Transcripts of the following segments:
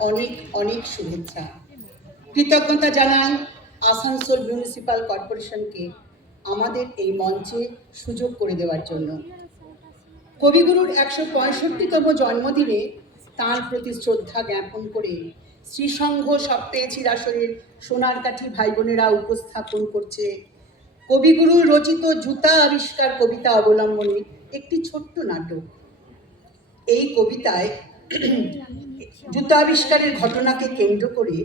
অনেক অনেক শুভেচ্ছা। কৃতজ্ঞতা জানান আসানসোল মিউনিসিপাল কর্পোরেশনকে আমাদের এই মঞ্চে সুযোগ করে দেওয়ার জন্য। কবিগুরুর একশো পঁয়ষট্টিতম জন্মদিনে তাঁর প্রতি শ্রদ্ধা জ্ঞাপন করে শ্রীসংঘ সপ্তাহে আসরের সোনার কাঠি ভাই বোনেরা উপস্থাপন করছে কবিগুরুর রচিত জুতা আবিষ্কার কবিতা অবলম্বনে একটি ছোট্ট নাটক। এই কবিতায় জুতা আবিষ্কারের ঘটনাকে কেন্দ্র করে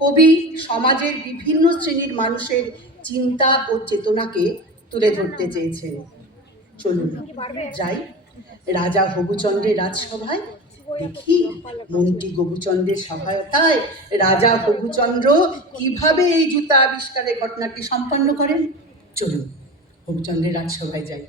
কবি সমাজের বিভিন্ন শ্রেণির মানুষের চিন্তা ও চেতনাকে তুলে ধরতে চেয়েছেন। চলুন যাই। রাজা হবুচন্দ্রের রাজসভায় দেখি মন্ত্রী গবুচন্দ্রের সহায়তায় রাজা হবুচন্দ্র কীভাবে এই জুতা আবিষ্কারের ঘটনাটি সম্পন্ন করেন। চলুন হবুচন্দ্রের রাজসভায় যাই।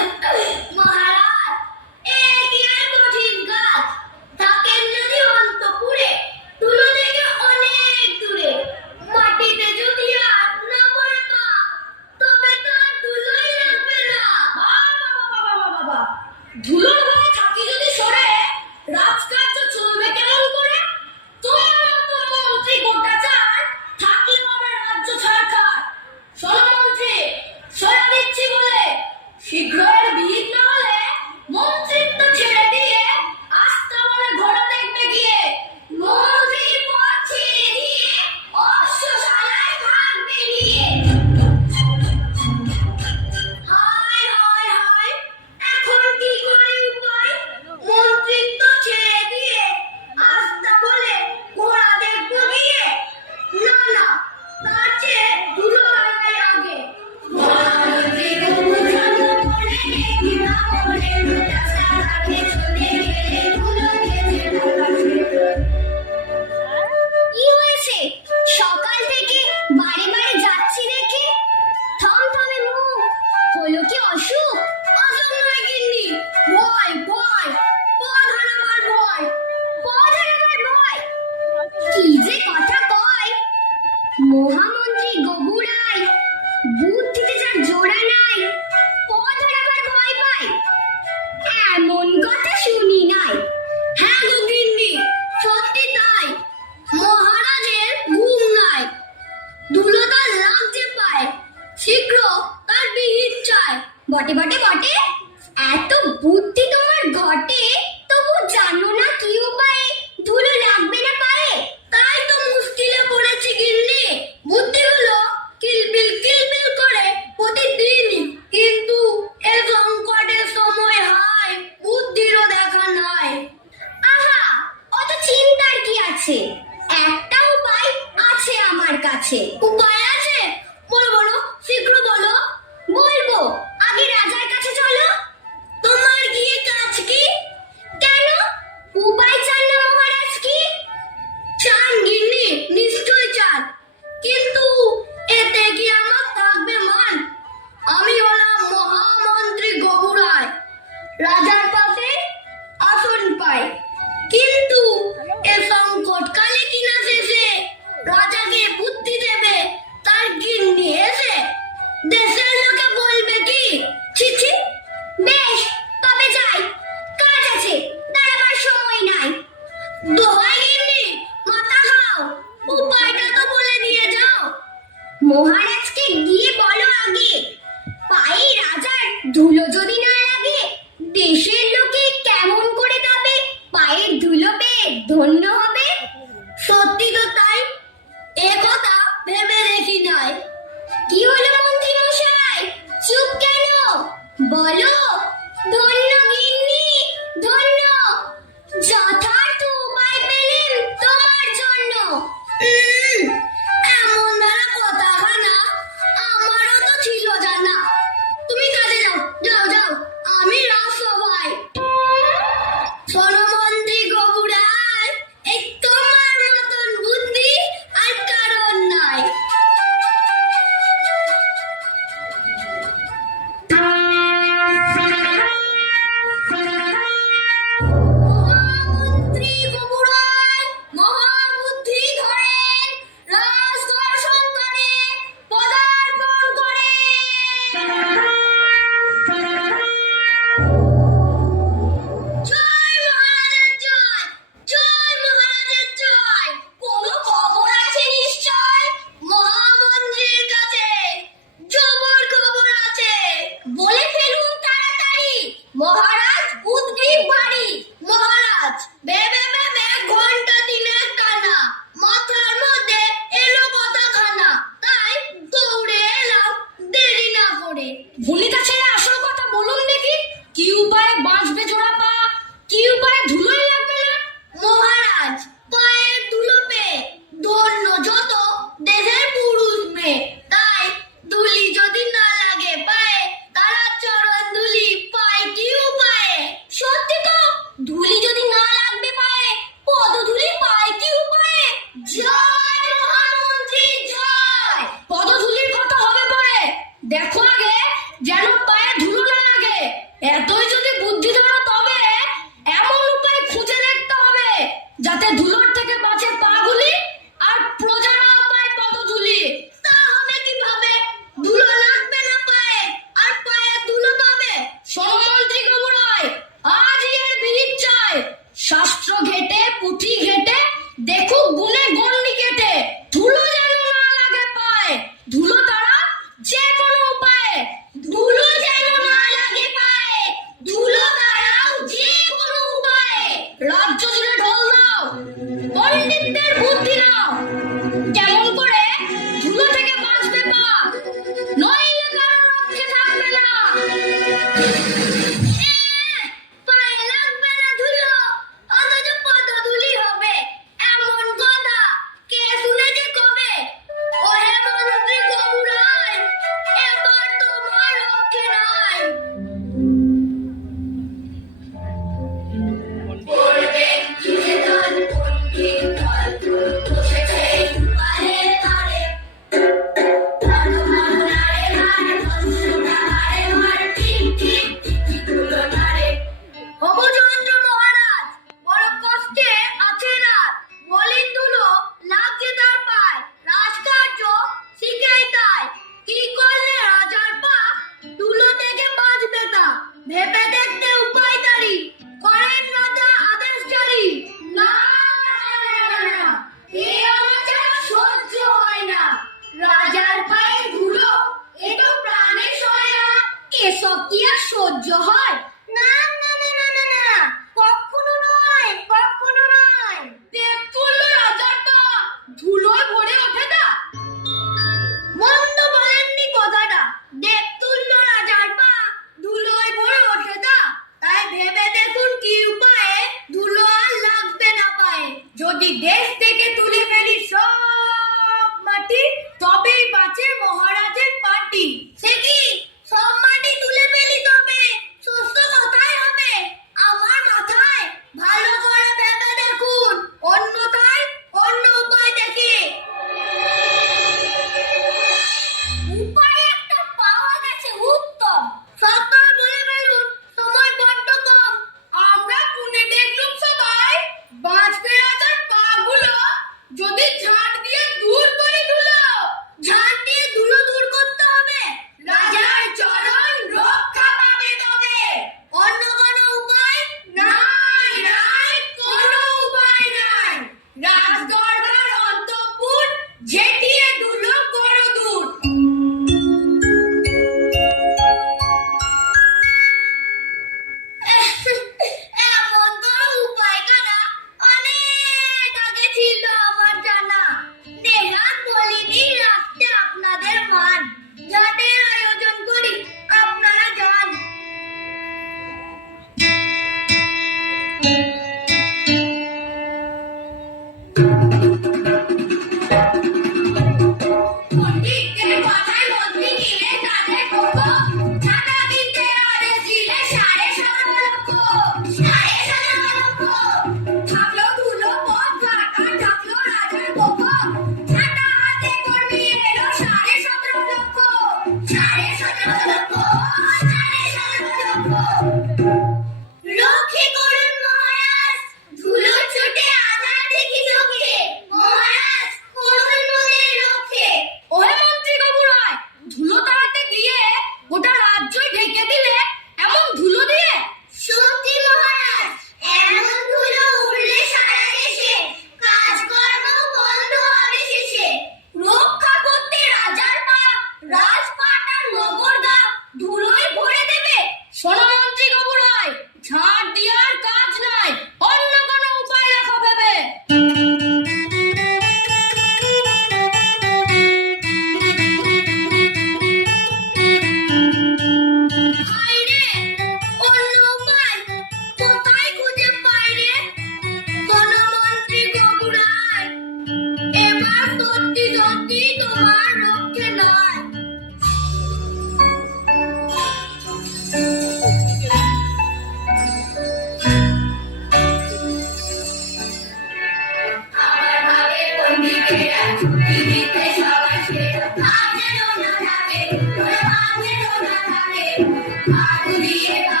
You.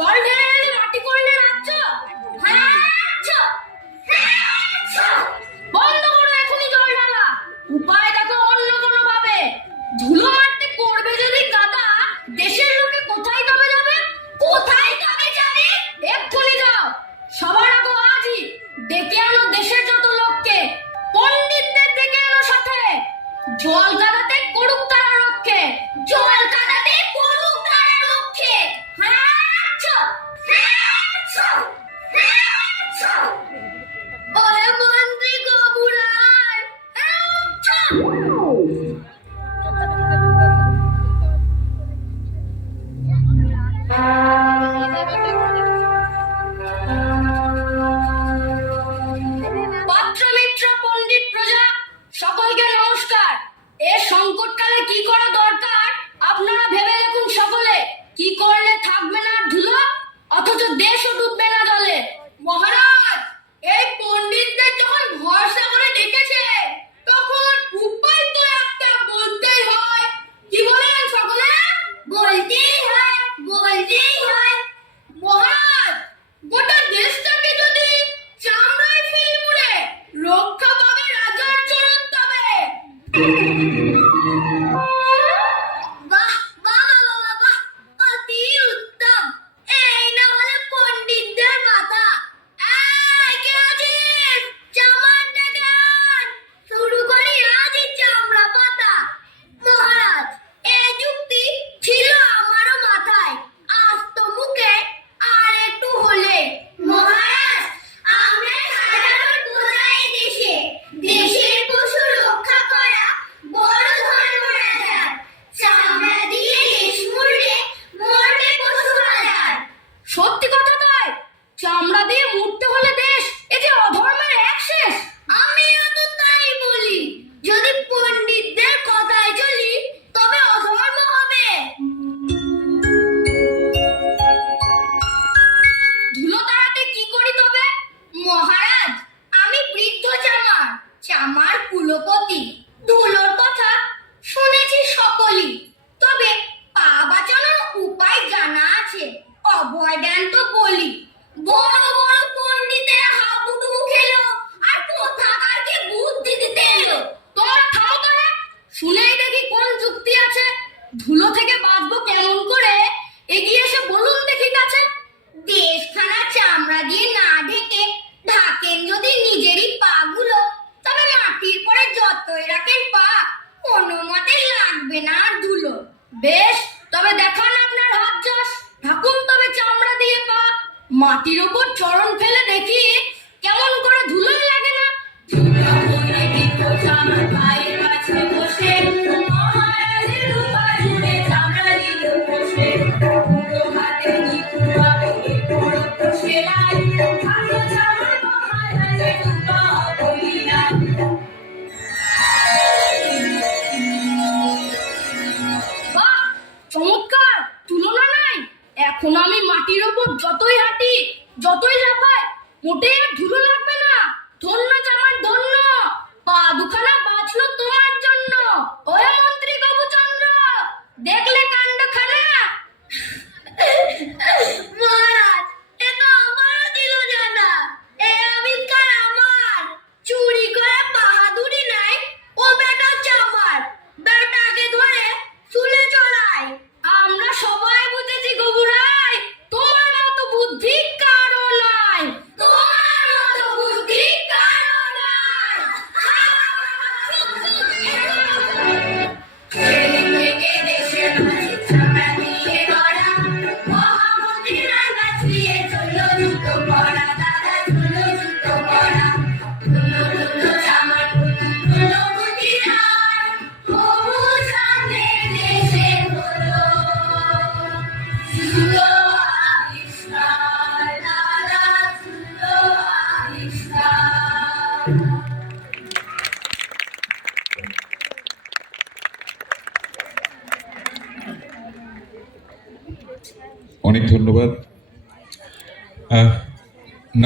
solve বলতেই হয় বলতেই হয়। মহারাজ, গোটা দেশটাকে যদি চামড়ায় ফিল মুড়ে রক্ষা পাবে রাজার চরণ তবে। মাটির উপর চরণ ফেলে দেখি কেমন করে ধুলোই লাগে না? ভাই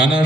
নানা